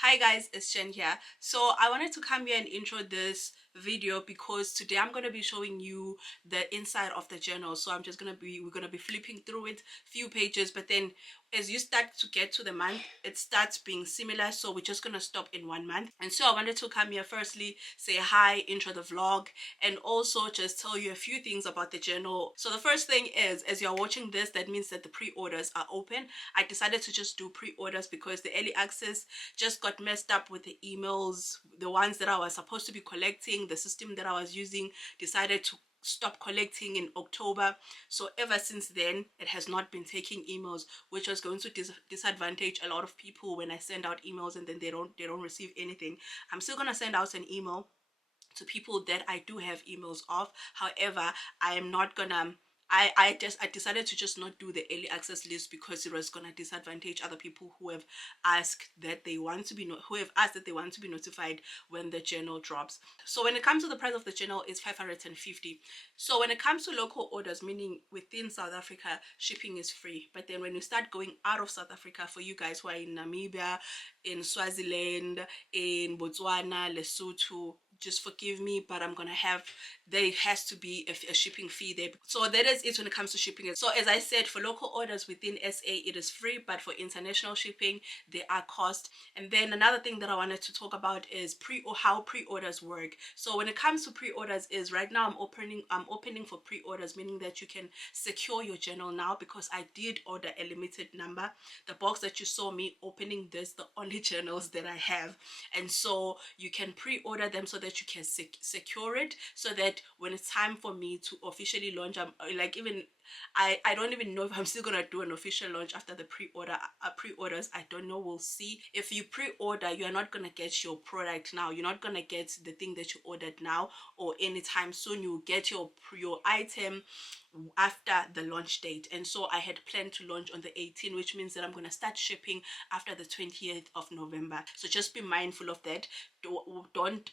Hi guys, it's Jen here. So I wanted to come here and intro this video because today I'm going to be showing you the inside of the journal. So we're going to be flipping through it, few pages, but then as you start to get to the month, it starts being similar. So we're just going to stop in 1 month. And so I wanted to come here firstly, say hi, intro the vlog, and also just tell you a few things about the journal. So the first thing is, as you're watching this, that means that the pre-orders are open. I decided to just do pre-orders because the early access just got messed up with the emails. The ones that I was supposed to be collecting, the system that I was using decided to stop collecting in October. So ever since then, it has not been taking emails, which was going to disadvantage a lot of people when I send out emails and then they don't receive anything. I'm still gonna send out an email to people that I do have emails of. However, I am not gonna I decided to just not do the early access list because it was gonna disadvantage other people who have asked that they want to be notified when the journal drops. So when it comes to the price of the journal, it's 550. So when it comes to local orders, meaning within South Africa, shipping is free. But then when you start going out of South Africa, for you guys who are in Namibia, in Swaziland, in Botswana, Lesotho, just forgive me, but there has to be a shipping fee there. So that is it when it comes to shipping. So as I said, for local orders within SA, it is free, but for international shipping, there are costs. And then another thing that I wanted to talk about is how pre-orders work. So when it comes to pre-orders, is right now I'm opening for pre-orders, meaning that you can secure your journal now, because I did order a limited number. The box that you saw me opening, this the only journals that I have, and so you can pre-order them so that you can secure it, so that when it's time for me to officially launch, I'm like, even I don't even know if I'm still gonna do an official launch after the pre-orders. I don't know, we'll see. If you pre-order, you're not gonna get your product now. You're not gonna get the thing that you ordered now or anytime soon. You'll get your item after the launch date. And so I had planned to launch on the 18th, which means that I'm going to start shipping after the 20th of November. So just be mindful of that. Don't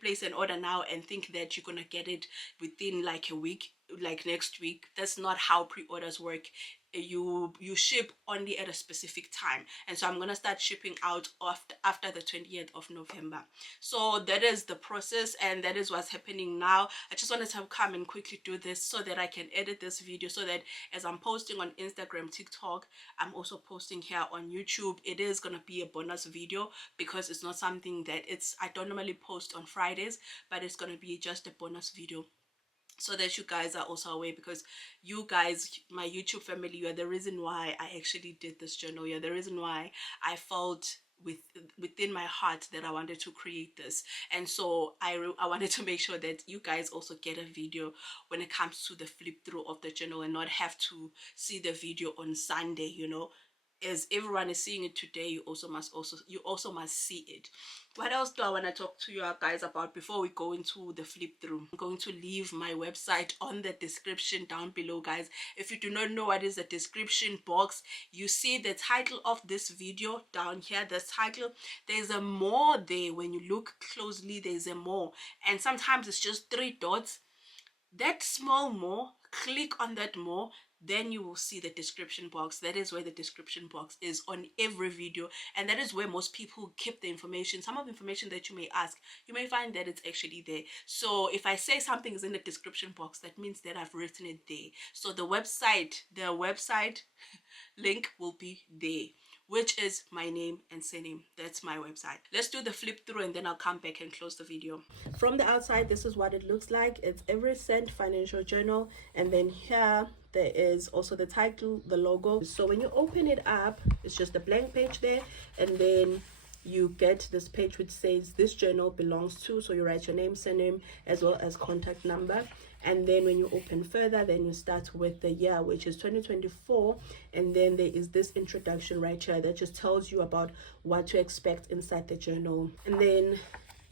place an order now and think that you're gonna get it within like a week, like next week. That's not how pre-orders work. You ship only at a specific time, and so I'm gonna start shipping out after the 20th of November. So that is the process, and that is what's happening now. I just wanted to come and quickly do this so that I can edit this video, so that as I'm posting on Instagram, TikTok, I'm also posting here on YouTube. It is gonna be a bonus video because it's not something that I don't normally post on Fridays, but it's gonna be just a bonus video, so that you guys are also aware, because you guys, my YouTube family, you are the reason why I actually did this journal. You're the reason why I felt within my heart that I wanted to create this. And so I wanted to make sure that you guys also get a video when it comes to the flip through of the journal, and not have to see the video on Sunday, as everyone is seeing it today. You also must see it. What else do I want to talk to you guys about before we go into the flip through? I'm going to leave my website on the description down below, guys. If you do not know what is the description box, you see the title of this video down here, the title. There's a more there. When you look closely, there's a more, and sometimes it's just 3 dots. That small more, click on that more, then you will see the description box. That is where the description box is on every video, and that is where most people keep the information. Some of the information that you may ask, you may find that it's actually there. So if I say something is in the description box, that means that I've written it there. So the website link will be there, which is my name and surname. That's my website. Let's do the flip through, and then I'll come back and close the video. From the outside, this is what it looks like. It's Every Cent Financial Journal, and then here there is also the title, the logo. So when you open it up, it's just a blank page there, and then you get this page which says this journal belongs to. So you write your name, surname, as well as contact number. And then when you open further, then you start with the year, which is 2024, and then there is this introduction right here that just tells you about what to expect inside the journal. And then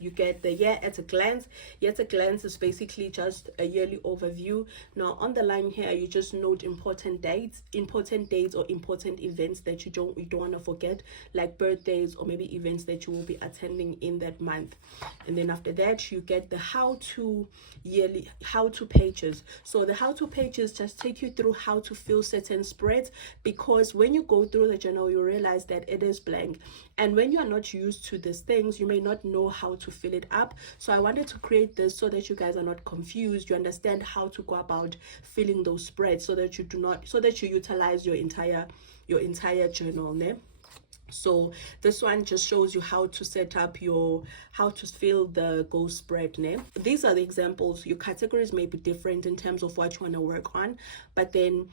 You get the year at a glance. Year at a glance is basically just a yearly overview. Now on the line here, you just note important dates or important events that you don't want to forget, like birthdays or maybe events that you will be attending in that month. And then after that, you get the how-to pages. So the how-to pages just take you through how to fill certain spreads, because when you go through the journal, you realize that it is blank, and when you are not used to these things, you may not know how to fill it up. So I wanted to create this so that you guys are not confused. You understand how to go about filling those spreads, so that you utilize your entire journal, né? So this one just shows you how to set up how to fill the goal spread, né? These are the examples. Your categories may be different in terms of what you want to work on, but then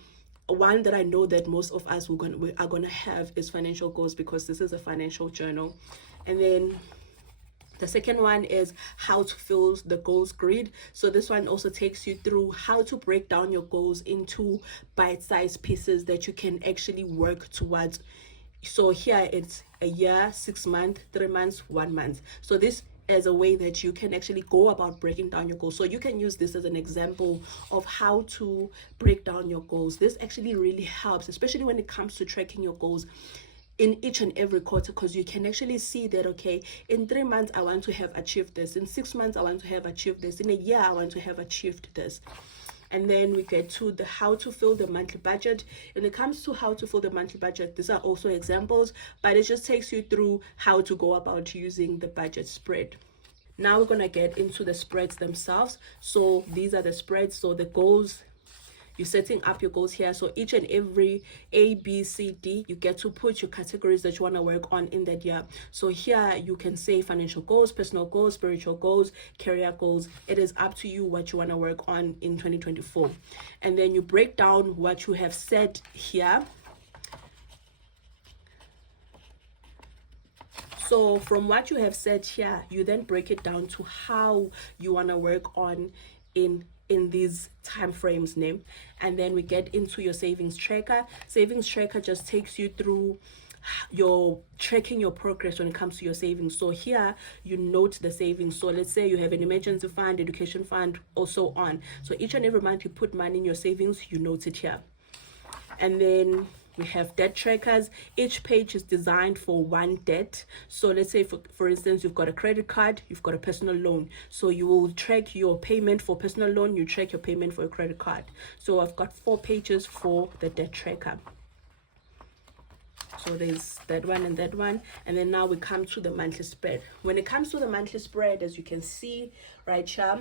one that I know that most of us are gonna have is financial goals, because this is a financial journal. And then the second one is how to fill the goals grid. So this one also takes you through how to break down your goals into bite-sized pieces that you can actually work towards. So here it's a year, 6 months, 3 months, 1 month. So this as a way that you can actually go about breaking down your goals. So you can use this as an example of how to break down your goals. This actually really helps, especially when it comes to tracking your goals in each and every quarter, because you can actually see that, okay, in 3 months I want to have achieved this, in 6 months I want to have achieved this, in a year I want to have achieved this. And then we get to the how to fill the monthly budget. When it comes to how to fill the monthly budget, these are also examples, but it just takes you through how to go about using the budget spread. Now we're going to get into the spreads themselves. So these are the spreads. So the goals, you're setting up your goals here. So each and every A, B, C, D, you get to put your categories that you want to work on in that year. So here you can say financial goals, personal goals, spiritual goals, career goals. It is up to you what you want to work on in 2024. And then you break down what you have said here. So from what you have said here, you then break it down to how you want to work on in these time frames, name. And then we get into your savings tracker. Savings tracker just takes you through your tracking your progress when it comes to your savings. So here you note the savings. So let's say you have an emergency fund, education fund, or so on. So each and every month you put money in your savings, you note it here. And then we have debt trackers. Each page is designed for one debt. So let's say, for instance, you've got a credit card, you've got a personal loan. So you will track your payment for personal loan, you track your payment for a credit card. So I've got 4 pages for the debt tracker. So there's that one and that one. And then now we come to the monthly spread. When it comes to the monthly spread, as you can see right here,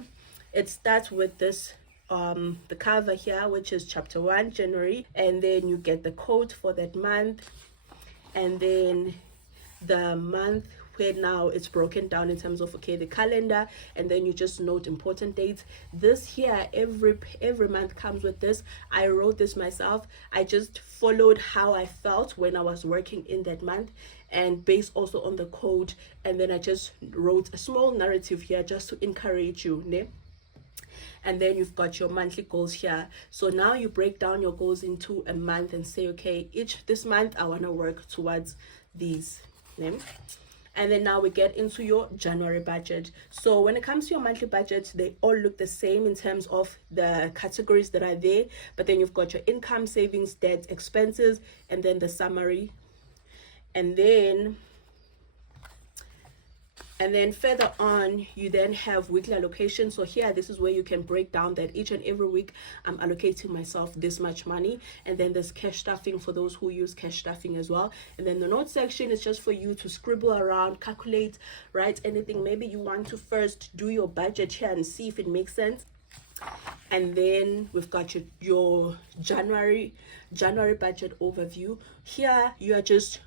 it starts with this the cover here, which is chapter 1, January, and then you get the code for that month, and then the month where now it's broken down in terms of, okay, the calendar, and then you just note important dates. This here, every month comes with this. I wrote this myself. I just followed how I felt when I was working in that month, and based also on the code, and then I just wrote a small narrative here just to encourage you, né? And then you've got your monthly goals here. So now you break down your goals into a month and say, okay, this month I want to work towards these, né? And then now we get into your January budget. So when it comes to your monthly budget, they all look the same in terms of the categories that are there, but then you've got your income, savings, debt, expenses, and then the summary. And then further on, you then have weekly allocation. So here, this is where you can break down that each and every week I'm allocating myself this much money. And then there's cash stuffing for those who use cash stuffing as well. And then the note section is just for you to scribble around, calculate, write anything. Maybe you want to first do your budget here and see if it makes sense. And then we've got your January budget overview. Here, you are just,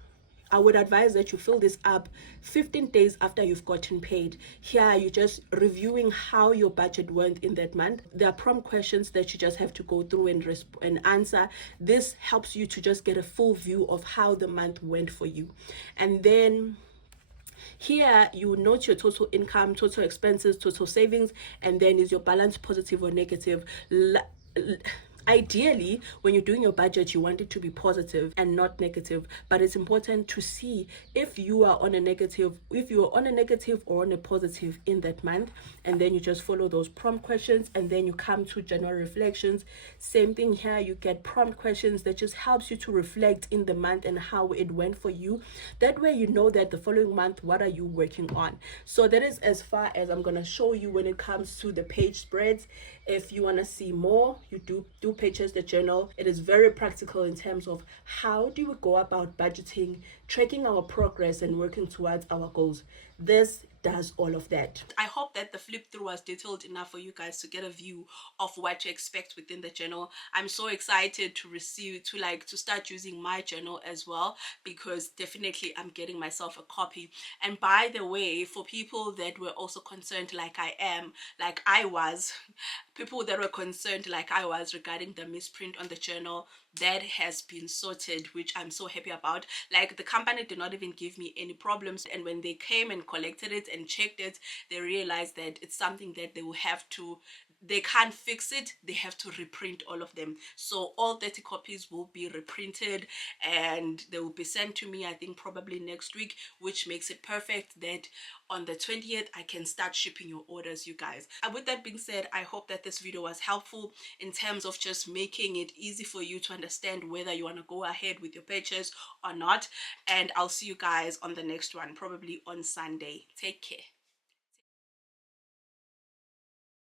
I would advise that you fill this up 15 days after you've gotten paid. Here, you're just reviewing how your budget went in that month. There are prompt questions that you just have to go through and answer. This helps you to just get a full view of how the month went for you. And then here, you note your total income, total expenses, total savings, and then is your balance positive or negative. Ideally, when you're doing your budget, you want it to be positive and not negative, but it's important to see if you are on a negative, if you are on a negative or on a positive in that month, and then you just follow those prompt questions, and then you come to general reflections. Same thing here, you get prompt questions that just helps you to reflect in the month and how it went for you. That way you know that the following month, what are you working on. So that is as far as I'm going to show you when it comes to the page spreads. If you want to see more, you do Pages the Journal. It is very practical in terms of how do we go about budgeting, tracking our progress, and working towards our goals. This does all of that. I hope that the flip through was detailed enough for you guys to get a view of what to expect within the journal. I'm so excited to start using my journal as well, because definitely I'm getting myself a copy. And by the way, for people that were also concerned like I was people that were concerned like I was regarding the misprint on the journal, that has been sorted, which I'm so happy about. Like, the company did not even give me any problems, and when they came and collected it and checked it, they realized that it's something that they can't fix it, they have to reprint all of them. So all 30 copies will be reprinted and they will be sent to me, I think probably next week, which makes it perfect that on the 20th I can start shipping your orders, you guys. And with that being said, I hope that this video was helpful in terms of just making it easy for you to understand whether you want to go ahead with your purchase or not. And I'll see you guys on the next one, probably on Sunday. Take care.